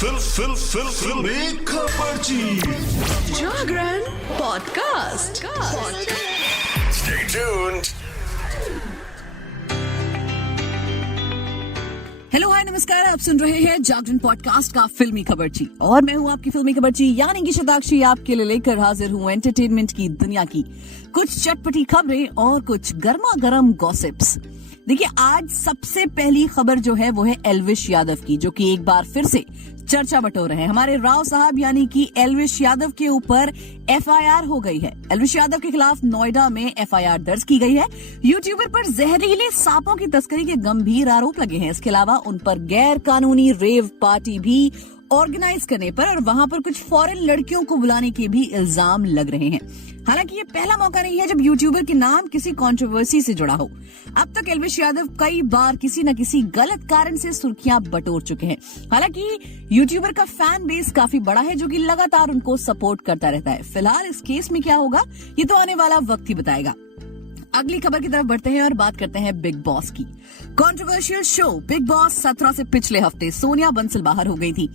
फिल्मी खबरची Jagran podcast. Stay tuned. Hello hi नमस्कार, आप सुन रहे हैं जागरण पॉडकास्ट का फिल्मी खबरची और मैं हूं आपकी फिल्मी खबरची यानी कि शताक्षी आपके लिए लेकर हाजिर हूं एंटरटेनमेंट की दुनिया की कुछ चटपटी खबरें और कुछ गर्मा गर्म गॉसिप्स। देखिए, आज सबसे पहली खबर जो है वो है एल्विश यादव की, जो कि एक बार फिर से चर्चा बटोर रहे हैं। हमारे राव साहब यानी कि एल्विश यादव के ऊपर एफआईआर हो गई है। एल्विश यादव के खिलाफ नोएडा में एफआईआर दर्ज की गई है। यूट्यूबर पर जहरीले सांपों की तस्करी के गंभीर आरोप लगे हैं। इसके अलावा उन पर गैर कानूनी रेव पार्टी भी ऑर्गेनाइज करने पर और वहां पर कुछ फॉरेन लड़कियों को बुलाने के भी इल्जाम लग रहे हैं। हालांकि ये पहला मौका नहीं है जब यूट्यूबर के नाम किसी कंट्रोवर्सी से जुड़ा हो। अब तक एल्विश यादव कई बार किसी न किसी गलत कारण से सुर्खियां बटोर चुके हैं। हालांकि यूट्यूबर का फैन बेस काफी बड़ा है जो कि लगातार उनको सपोर्ट करता रहता है। फिलहाल इस केस में क्या होगा ये तो आने वाला वक्त ही बताएगा। अगली खबर की तरफ बढ़ते हैं और बात करते हैं बिग बॉस की। कंट्रोवर्शियल शो बिग बॉस 17 से पिछले हफ्ते सोनिया बंसल बाहर हो गई थी।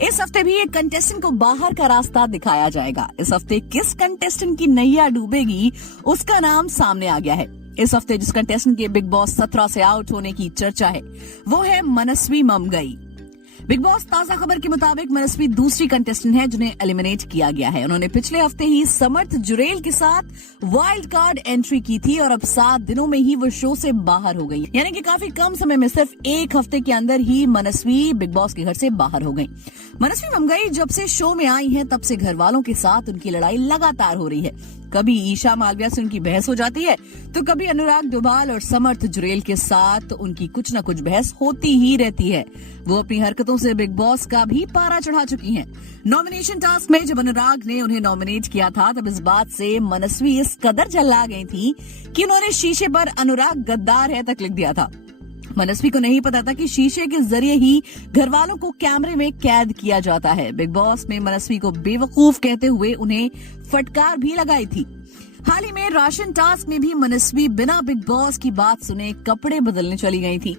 इस हफ्ते भी एक कंटेस्टेंट को बाहर का रास्ता दिखाया जाएगा। इस हफ्ते किस कंटेस्टेंट की नैया डूबेगी उसका नाम सामने आ गया है। इस हफ्ते जिस कंटेस्टेंट के बिग बॉस 17 से आउट होने की चर्चा है वो है मनस्वी ममगई। बिग बॉस ताजा खबर के मुताबिक मनस्वी दूसरी कंटेस्टेंट है जिन्हें एलिमिनेट किया गया है। उन्होंने पिछले हफ्ते ही समर्थ जुरेल के साथ वाइल्ड कार्ड एंट्री की थी और अब 7 दिनों में ही वो शो से बाहर हो गई। यानी कि काफी कम समय में, सिर्फ एक हफ्ते के अंदर ही मनस्वी बिग बॉस के घर से बाहर हो गई। मनस्वी ममगई जब से शो में आई हैं तब से घर वालों के साथ उनकी लड़ाई लगातार हो रही है। कभी ईशा मालविया से उनकी बहस हो जाती है तो कभी अनुराग डोभाल और समर्थ जुरेल के साथ उनकी कुछ न कुछ बहस होती ही रहती है। वो अपनी हरकतों से बिग बॉस का भी पारा चढ़ा चुकी हैं। नॉमिनेशन टास्क में जब अनुराग ने उन्हें नॉमिनेट किया था तब इस बात से मनस्वी इस कदर जल्ला गई थी कि उन्होंने शीशे पर अनुराग गद्दार है तक लिख दिया था। मनस्वी को नहीं पता था कि शीशे के जरिए ही घर वालों को कैमरे में कैद किया जाता है। बिग बॉस में मनस्वी को बेवकूफ कहते हुए उन्हें फटकार भी लगाई थी। हाल ही में राशन टास्क में भी मनस्वी बिना बिग बॉस की बात सुने कपड़े बदलने चली गई थी,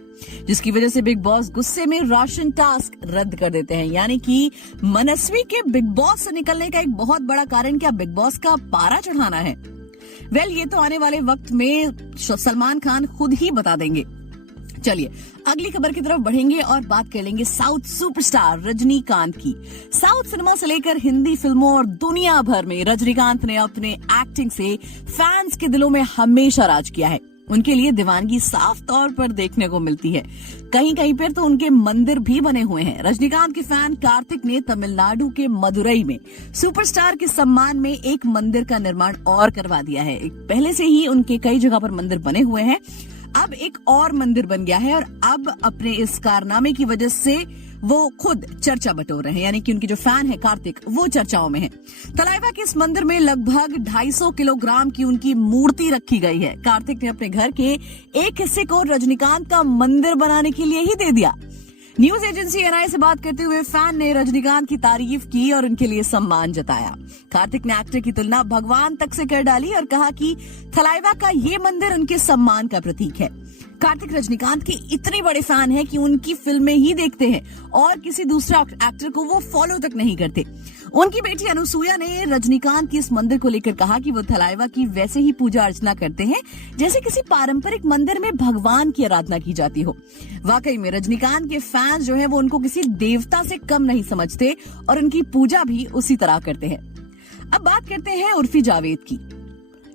जिसकी वजह से बिग बॉस गुस्से में राशन टास्क रद्द कर देते हैं। यानी कि मनस्वी के बिग बॉस से निकलने का एक बहुत बड़ा कारण क्या बिग बॉस का पारा चढ़ाना है? ये तो आने वाले वक्त में सलमान खान खुद ही बता देंगे। चलिए अगली खबर की तरफ बढ़ेंगे और बात कर लेंगे साउथ सुपरस्टार रजनीकांत की। साउथ सिनेमा से लेकर हिंदी फिल्मों और दुनिया भर में रजनीकांत ने अपने एक्टिंग से फैंस के दिलों में हमेशा राज किया है। उनके लिए दीवानगी साफ तौर पर देखने को मिलती है। कहीं कहीं पर तो उनके मंदिर भी बने हुए हैं। रजनीकांत के फैन कार्तिक ने तमिलनाडु के मदुरई में सुपरस्टार के सम्मान में एक मंदिर का निर्माण और करवा दिया है। पहले से ही उनके कई जगह पर मंदिर बने हुए हैं, अब एक और मंदिर बन गया है और अब अपने इस कारनामे की वजह से वो खुद चर्चा बटोर रहे हैं। यानी कि उनके जो फैन है कार्तिक वो चर्चाओं में है। तलाइवा के इस मंदिर में लगभग 250 किलोग्राम की उनकी मूर्ति रखी गई है। कार्तिक ने अपने घर के एक हिस्से को रजनीकांत का मंदिर बनाने के लिए ही दे दिया। न्यूज एजेंसी एनआई से बात करते हुए फैन ने रजनीकांत की तारीफ की और उनके लिए सम्मान जताया। कार्तिक ने एक्टर की तुलना भगवान तक से कर डाली और कहा कि थलाइवा का ये मंदिर उनके सम्मान का प्रतीक है। कार्तिक रजनीकांत के इतने बड़े फैन हैं कि उनकी फिल्में ही देखते हैं और किसी दूसरे एक्टर को वो फॉलो तक नहीं करते। उनकी बेटी अनुसूया ने रजनीकांत की इस मंदिर को लेकर कहा कि वो थलाइवा की वैसे ही पूजा अर्चना करते हैं जैसे किसी पारंपरिक मंदिर में भगवान की आराधना की जाती हो। वाकई में रजनीकांत के फैंस जो है वो उनको किसी देवता से कम नहीं समझते और उनकी पूजा भी उसी तरह करते हैं। अब बात करते हैं उर्फी जावेद की।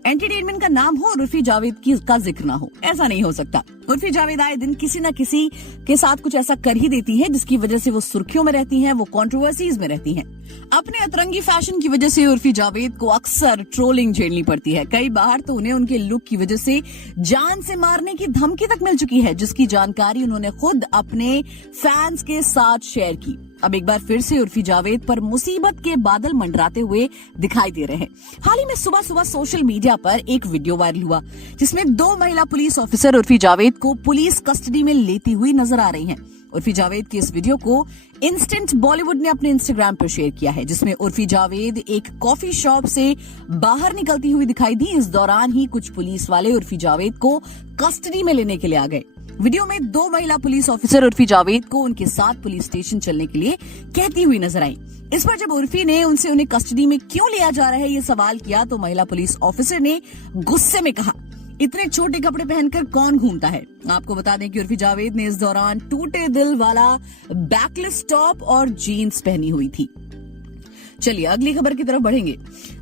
एंटरटेनमेंट का नाम हो और उर्फी जावेद का जिक्र ना हो, ऐसा नहीं हो सकता। उर्फी जावेद आए दिन किसी न किसी के साथ कुछ ऐसा कर ही देती है जिसकी वजह से वो सुर्खियों में रहती हैं, वो कंट्रोवर्सीज में रहती हैं। अपने अतरंगी फैशन की वजह से उर्फी जावेद को अक्सर ट्रोलिंग झेलनी पड़ती है। कई बार तो उन्हें उनके लुक की वजह से जान से मारने की धमकी तक मिल चुकी है, जिसकी जानकारी उन्होंने खुद अपने फैंस के साथ शेयर की। अब एक बार फिर से उर्फी जावेद पर मुसीबत के बादल मंडराते हुए दिखाई दे रहे हैं। हाल ही में सुबह सुबह सोशल मीडिया पर एक वीडियो वायरल हुआ जिसमें 2 महिला पुलिस ऑफिसर उर्फी जावेद को पुलिस कस्टडी में लेती हुई नजर आ रही हैं। उर्फी जावेद की इस वीडियो को इंस्टेंट बॉलीवुड ने अपने इंस्टाग्राम पर शेयर किया है, जिसमें उर्फी जावेद एक कॉफी शॉप से बाहर निकलती हुई दिखाई दी। इस दौरान ही कुछ पुलिस वाले उर्फी जावेद को कस्टडी में लेने के लिए आ गए। वीडियो में 2 महिला पुलिस ऑफिसर उर्फी जावेद को उनके साथ पुलिस स्टेशन चलने के लिए कहती हुई नजर आई। इस पर जब उर्फी ने उनसे उन्हें कस्टडी में क्यों लिया जा रहा है ये सवाल किया तो महिला पुलिस ऑफिसर ने गुस्से में कहा, इतने छोटे कपड़े पहनकर कौन घूमता है। आपको बता दें कि उर्फी जावेद ने इस दौरान टूटे दिल वाला बैकलेस टॉप और जीन्स पहनी हुई थी। चलिए अगली खबर की तरफ बढ़ेंगे।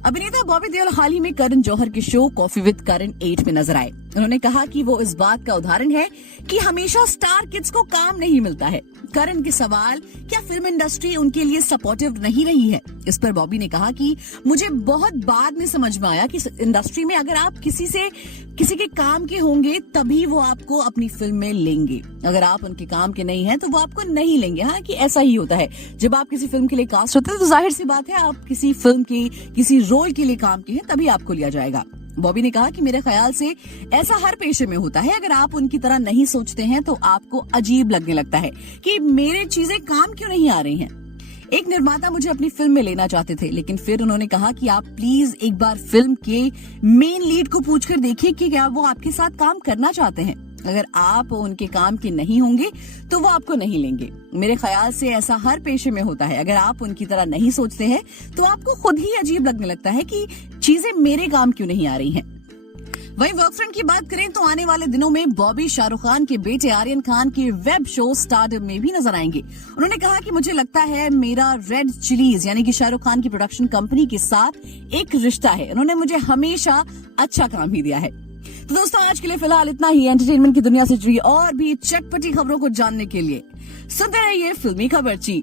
अभिनेता बॉबी देओल हाल ही में करण जौहर के शो कॉफी विद करण 8 में नजर आए। उन्होंने कहा कि वो इस बात का उदाहरण है कि हमेशा स्टार किड्स को काम नहीं मिलता है। करण के सवाल, क्या फिल्म इंडस्ट्री उनके लिए सपोर्टिव नहीं रही है, इस पर बॉबी ने कहा कि मुझे बहुत बाद में समझ में आया कि इंडस्ट्री में अगर आप किसी के काम के होंगे तभी वो आपको अपनी फिल्म में लेंगे। अगर आप उनके काम के नहीं हैं तो वो आपको नहीं लेंगे। हाँ कि ऐसा ही होता है, जब आप किसी फिल्म के लिए कास्ट होते हैं तो जाहिर सी बात है आप किसी फिल्म के किसी रोल के लिए काम के हैं तभी आपको लिया जाएगा। बॉबी ने कहा कि मेरे ख्याल से ऐसा हर पेशे में होता है। अगर आप उनकी तरह नहीं सोचते हैं तो आपको अजीब लगने लगता है कि मेरे चीजें काम क्यों नहीं आ रही हैं। एक निर्माता मुझे अपनी फिल्म में लेना चाहते थे, लेकिन फिर उन्होंने कहा कि आप प्लीज एक बार फिल्म के मेन लीड को पूछकर देखिए कि क्या वो आपके साथ काम करना चाहते हैं। अगर आप उनके काम के नहीं होंगे तो वो आपको नहीं लेंगे। मेरे ख्याल से ऐसा हर पेशे में होता है। अगर आप उनकी तरह नहीं सोचते हैं तो आपको खुद ही अजीब लगने लगता है कि चीजें मेरे काम क्यों नहीं आ रही हैं। वहीं वर्क फ्रंट की बात करें तो आने वाले दिनों में बॉबी शाहरुख खान के बेटे आर्यन खान के वेब शो स्टारडम में भी नजर आएंगे। उन्होंने कहा कि मुझे लगता है मेरा रेड चिलीज यानी कि शाहरुख खान की प्रोडक्शन कंपनी के साथ एक रिश्ता है। उन्होंने मुझे हमेशा अच्छा काम ही दिया है। तो दोस्तों आज के लिए फिलहाल इतना ही। एंटरटेनमेंट की दुनिया से जुड़ी और भी चटपटी खबरों को जानने के लिए सुनते रहिए फिल्मी खबरची।